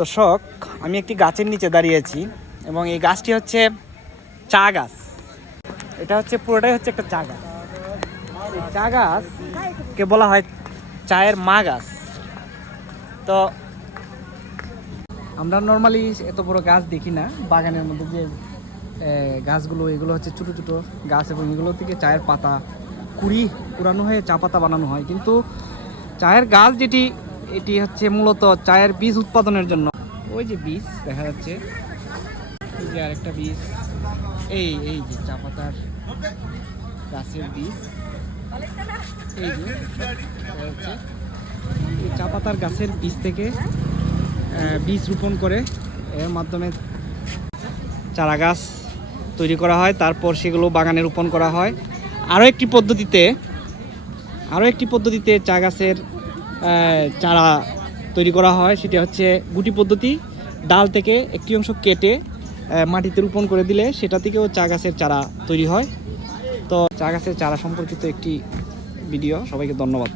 দর্শক, আমি একটি গাছের নিচে দাঁড়িয়ে আছি এবং এই গাছটি হচ্ছে চা গাছ। এটা হচ্ছে পুরোটাই হচ্ছে একটা চা গাছ। এই চা গাছকে বলা হয় চায়ের মা গাছ। তো আমরা নর্মালি এত বড় গাছ দেখি না। বাগানের মধ্যে যে গাছগুলো, এগুলো হচ্ছে ছোটো ছোটো গাছ এবং এগুলো থেকে চায়ের পাতা কুড়ানো হয়ে চা পাতা বানানো হয়। কিন্তু চায়ের গাছ যেটি, এটি হচ্ছে মূলত চায়ের বীজ উৎপাদনের জন্য। ওই যে বীজ দেখা যাচ্ছে, এই যে আরেকটা বীজ, এই যে চা পাতার গাছের বীজ, এই যে হচ্ছে এই চা পাতার গাছের বীজ থেকে বীজ রোপণ করে এর মাধ্যমে চারা গাছ তৈরি করা হয়। তারপর সেগুলো বাগানে রোপণ করা হয়। আরও একটি পদ্ধতিতে চা গাছের চারা তৈরি করা হয়, সেটা হচ্ছে গুটি পদ্ধতি। ডাল থেকে একটি অংশ কেটে মাটিতে রোপণ করে দিলে সেটা থেকেও চা গাছের চারা তৈরি হয়। তো চা গাছের চারা সম্পর্কিত একটি ভিডিও। সবাইকে ধন্যবাদ।